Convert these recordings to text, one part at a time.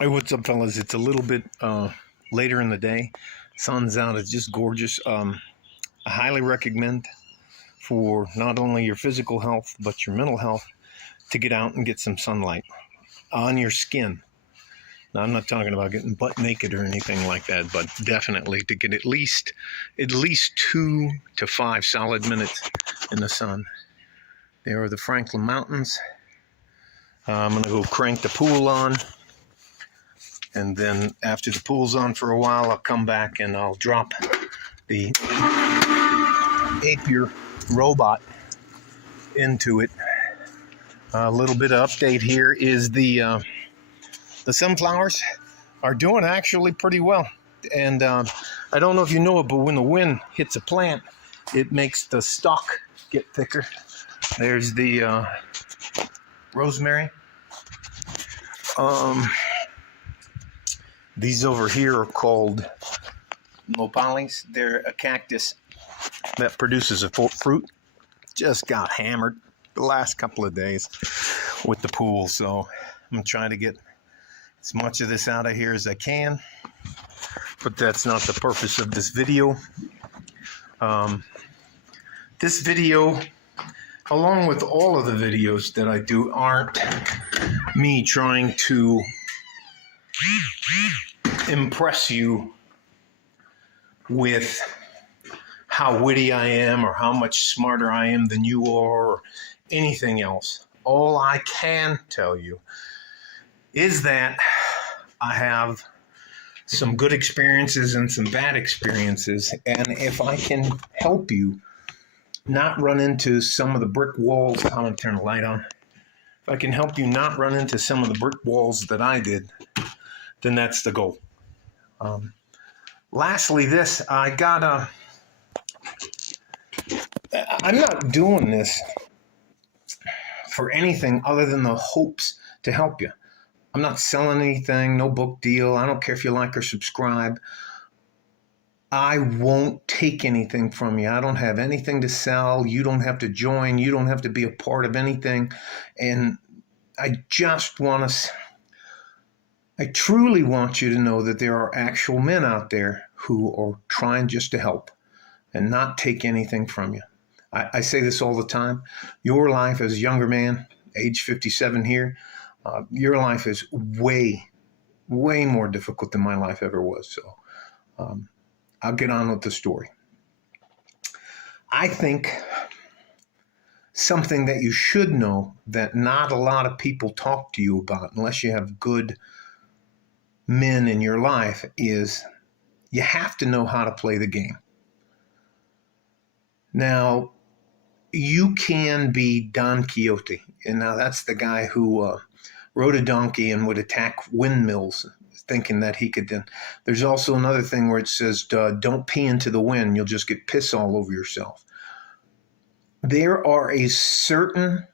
Hey, what's up, fellas? It's a little bit later in the day. Sun's out. It's just gorgeous. I highly recommend for not only your physical health but your mental health to get out and get some sunlight on your skin. Now, I'm not talking about getting butt naked or anything like that, but definitely to get at least 2 to 5 solid minutes in the sun. There are the Franklin Mountains. I'm gonna go crank the pool on. And then after the pool's on for a while, I'll come back and I'll drop the Apier robot into it. A little bit of update here is the sunflowers are doing actually pretty well. And I don't know if you know it, but when the wind hits a plant, it makes the stalk get thicker. There's the rosemary. These over here are called nopales. They're a cactus that produces a fruit. Just got hammered the last couple of days with the pool, so I'm trying to get as much of this out of here as I can. But that's not the purpose of this video. This video, along with all of the videos that I do, aren't me trying to impress you with how witty I am or how much smarter I am than you are or anything else. All I can tell you is that I have some good experiences and some bad experiences, and if I can help you not run into some of the brick walls, I'm going to turn the light on. If I can help you not run into some of the brick walls that I did, then that's the goal. Lastly, I'm not doing this for anything other than the hopes to help you. I'm not selling anything, no book deal. I don't care if you like or subscribe. I won't take anything from you. I don't have anything to sell. You don't have to join. You don't have to be a part of anything. And I truly want you to know that there are actual men out there who are trying just to help and not take anything from you. I say this all the time. Your life as a younger man, age 57 here, your life is way, way more difficult than my life ever was. So I'll get on with the story. I think something that you should know that not a lot of people talk to you about unless you have good men in your life is you have to know how to play the game. Now, you can be Don Quixote, and now that's the guy who rode a donkey and would attack windmills thinking that he could then. There's also another thing where it says, don't pee into the wind, you'll just get piss all over yourself. There are a certain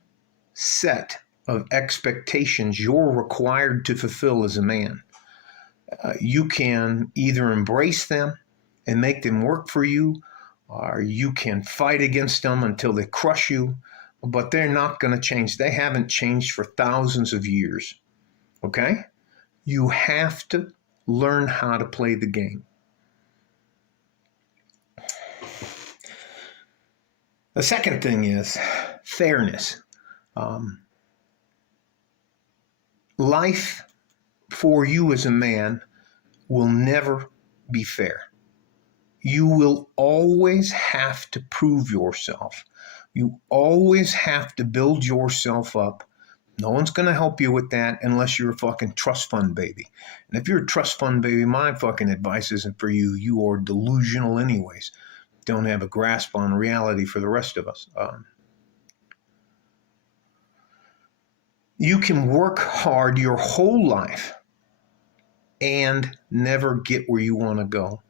set of expectations you're required to fulfill as a man. You can either embrace them and make them work for you, or you can fight against them until they crush you, but they're not going to change. They haven't changed for thousands of years, okay? You have to learn how to play the game. The second thing is fairness. Life for you as a man will never be fair. You will always have to prove yourself. You always have to build yourself up. No one's going to help you with that unless you're a fucking trust fund baby. And if you're a trust fund baby, my fucking advice isn't for you. You are delusional anyways. Don't have a grasp on reality for the rest of us. You can work hard your whole life and never get where you want to go.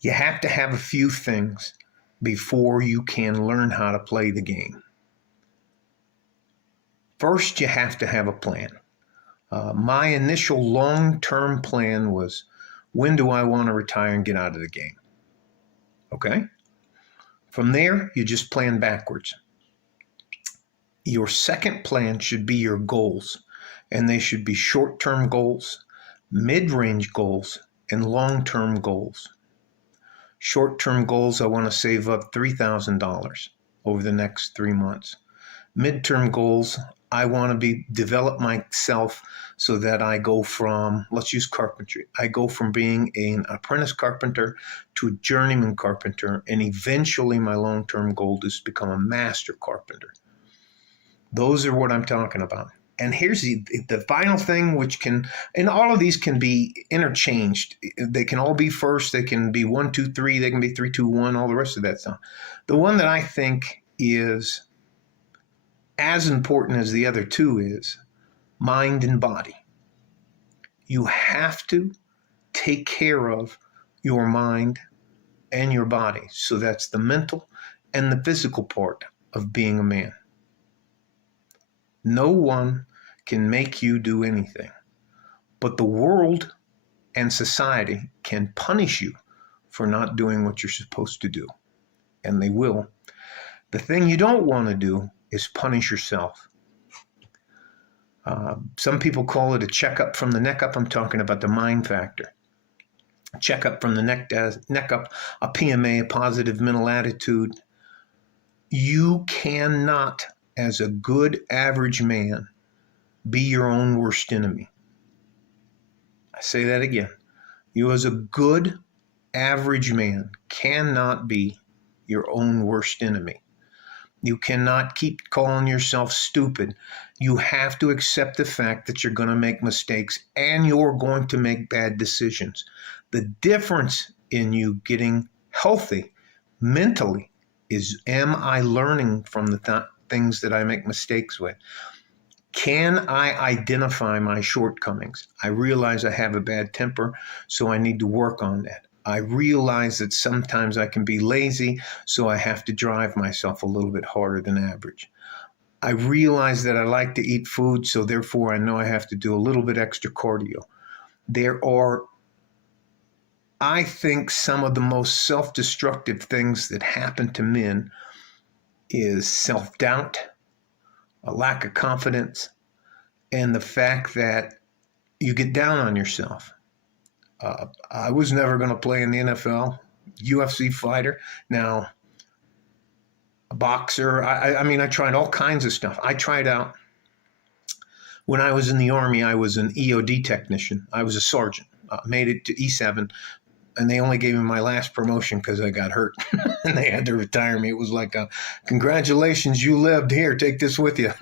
You have to have a few things before you can learn how to play the game. First, you have to have a plan. My initial long-term plan was, when do I want to retire and get out of the game? Okay? From there, you just plan backwards. Your second plan should be your goals. And they should be short-term goals, mid-range goals, and long-term goals. Short-term goals, I want to save up $3,000 over the next 3 months. Mid-term goals, I want to develop myself so that I go from, let's use carpentry. I go from being an apprentice carpenter to a journeyman carpenter, and eventually my long-term goal is to become a master carpenter. Those are what I'm talking about. And here's the final thing, which can, and all of these can be interchanged. They can all be first. They can be 1, 2, 3. They can be 3, 2, 1, all the rest of that stuff. The one that I think is as important as the other two is mind and body. You have to take care of your mind and your body. So that's the mental and the physical part of being a man. No one can make you do anything, but the world and society can punish you for not doing what you're supposed to do, and they will. The thing you don't want to do is punish yourself. Some people call it a checkup from the neck up. I'm talking about the mind factor. Checkup from the neck up, a PMA, a positive mental attitude. You cannot, as a good average man, be your own worst enemy. I say that again. You, as a good average man, cannot be your own worst enemy. You cannot keep calling yourself stupid. You have to accept the fact that you're going to make mistakes and you're going to make bad decisions. The difference in you getting healthy mentally is, am I learning from the things that I make mistakes with? Can I identify my shortcomings? I realize I have a bad temper, so I need to work on that. I realize that sometimes I can be lazy, so I have to drive myself a little bit harder than average. I realize that I like to eat food, so therefore I know I have to do a little bit extra cardio. There are, I think, some of the most self-destructive things that happen to men is self-doubt, a lack of confidence, and the fact that you get down on yourself. I was never going to play in the NFL, UFC fighter. Now, a boxer, I mean, I tried all kinds of stuff. I tried out, when I was in the Army, I was an EOD technician. I was a sergeant, made it to E7, and they only gave me my last promotion because I got hurt, and they had to retire me. It was like, congratulations, you lived here, take this with you.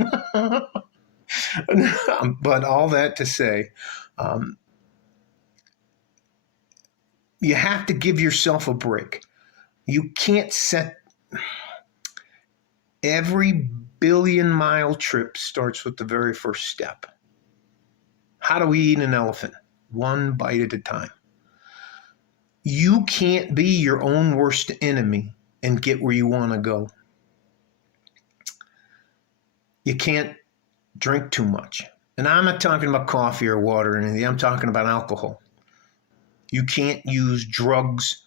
But all that to say, you have to give yourself a break. You can't set, every billion-mile trip starts with the very first step. How do we eat an elephant? One bite at a time. You can't be your own worst enemy and get where you want to go. You can't drink too much. And I'm not talking about coffee or water or anything. I'm talking about alcohol. You can't use drugs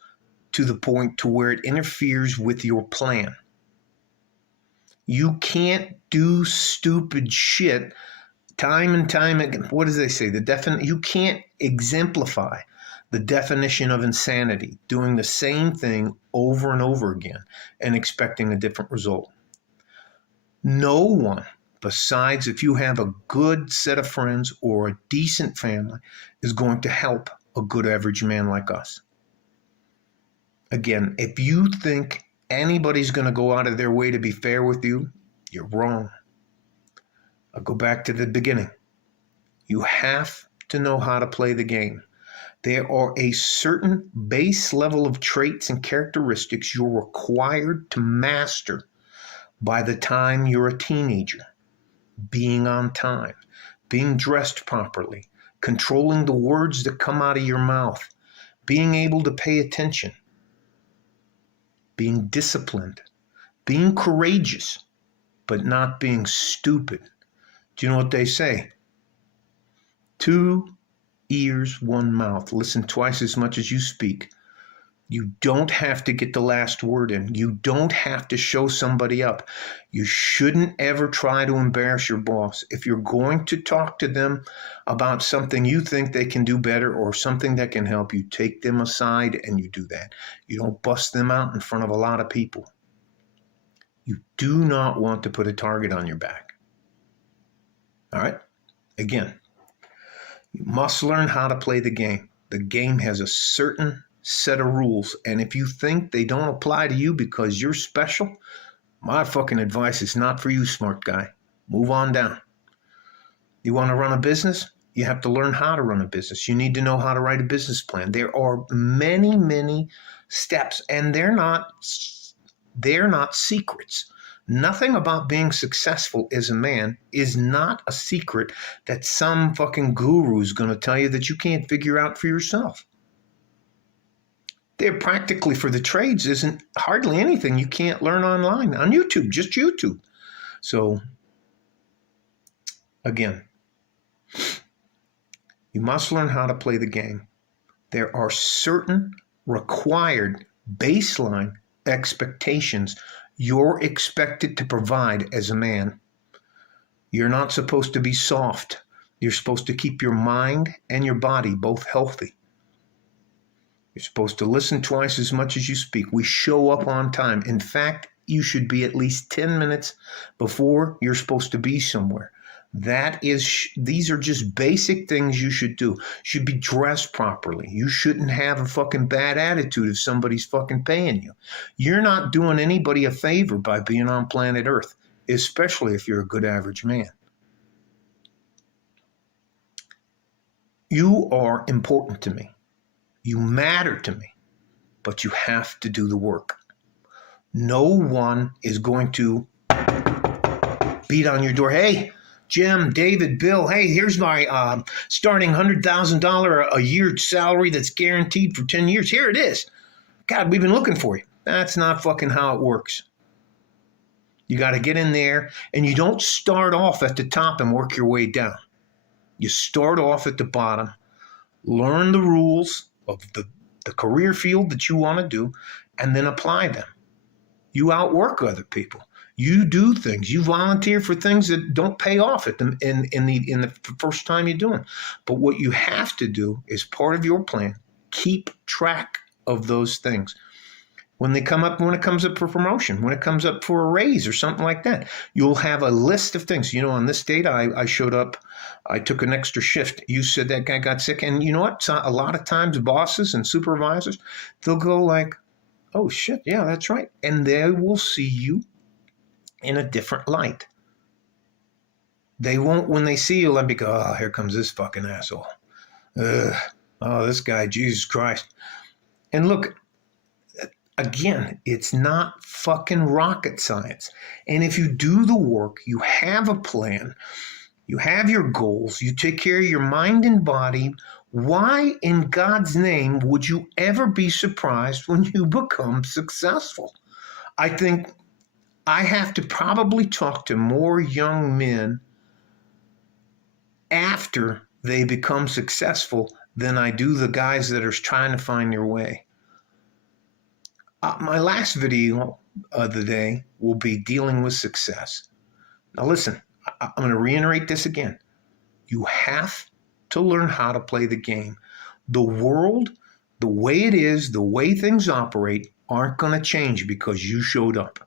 to the point to where it interferes with your plan. You can't do stupid shit time and time again. What do they say? You can't exemplify the definition of insanity, doing the same thing over and over again and expecting a different result. No one, besides if you have a good set of friends or a decent family, is going to help a good average man like us. Again, if you think anybody's going to go out of their way to be fair with you, you're wrong. I'll go back to the beginning. You have to know how to play the game. There are a certain base level of traits and characteristics you're required to master by the time you're a teenager. Being on time, being dressed properly, controlling the words that come out of your mouth, being able to pay attention, being disciplined, being courageous, but not being stupid. Do you know what they say? 2 ears, 1 mouth. Listen twice as much as you speak. You don't have to get the last word in. You don't have to show somebody up. You shouldn't ever try to embarrass your boss. If you're going to talk to them about something you think they can do better or something that can help you, take them aside and you do that. You don't bust them out in front of a lot of people. You do not want to put a target on your back. All right? Again, you must learn how to play the game. The game has a certain set of rules, and if you think they don't apply to you because you're special, my fucking advice is not for you, smart guy. Move on down. You want to run a business? You have to learn how to run a business. You need to know how to write a business plan. There are many, many steps, and they're not secrets. Nothing about being successful as a man is not a secret that some fucking guru is going to tell you that you can't figure out for yourself. They're practically for the trades isn't hardly anything you can't learn online on YouTube, just YouTube. So again, you must learn how to play the game. There are certain required baseline expectations you're expected to provide as a man. You're not supposed to be soft. You're supposed to keep your mind and your body both healthy. You're supposed to listen twice as much as you speak. We show up on time. In fact, you should be at least 10 minutes before you're supposed to be somewhere. These are just basic things you should do. You should be dressed properly. You shouldn't have a fucking bad attitude if somebody's fucking paying you. You're not doing anybody a favor by being on planet Earth, especially if you're a good average man. You are important to me. You matter to me, but you have to do the work. No one is going to beat on your door. Hey, Jim, David, Bill, hey, here's my starting $100,000 a year salary that's guaranteed for 10 years. Here it is. God, we've been looking for you. That's not fucking how it works. You got to get in there, and you don't start off at the top and work your way down. You start off at the bottom, learn the rules of the career field that you want to do, and then apply them. You outwork other people. You do things. You volunteer for things that don't pay off in the first time you do them. But what you have to do is part of your plan. Keep track of those things. When it comes up for promotion, when it comes up for a raise or something like that, you'll have a list of things. On this date, I showed up. I took an extra shift. You said that guy got sick. And you know what? A lot of times bosses and supervisors, they'll go like, oh, shit, yeah, that's right. And they will see you in a different light. They won't, when they see you, let me go, oh, here comes this fucking asshole. Oh, this guy, Jesus Christ. And look, again, it's not fucking rocket science. And if you do the work, you have a plan, you have your goals, you take care of your mind and body, why in God's name would you ever be surprised when you become successful? I think I have to probably talk to more young men after they become successful than I do the guys that are trying to find their way. My last video of the day will be dealing with success. Now listen, I'm going to reiterate this again. You have to learn how to play the game. The world, the way it is, the way things operate aren't going to change because you showed up.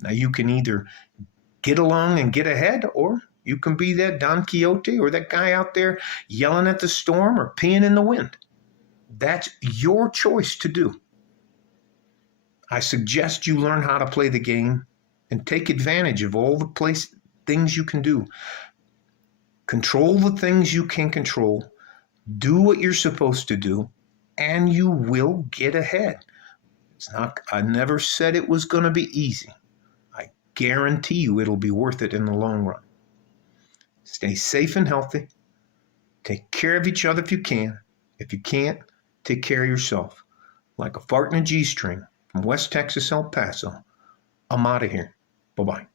Now you can either get along and get ahead, or you can be that Don Quixote or that guy out there yelling at the storm or peeing in the wind. That's your choice to do. I suggest you learn how to play the game and take advantage of all the things you can do. Control the things you can control. Do what you're supposed to do, and you will get ahead. I never said it was going to be easy. I guarantee you it'll be worth it in the long run. Stay safe and healthy. Take care of each other if you can. If you can't, take care of yourself. Like a fart in a G-string from West Texas, El Paso. I'm out of here. Bye-bye.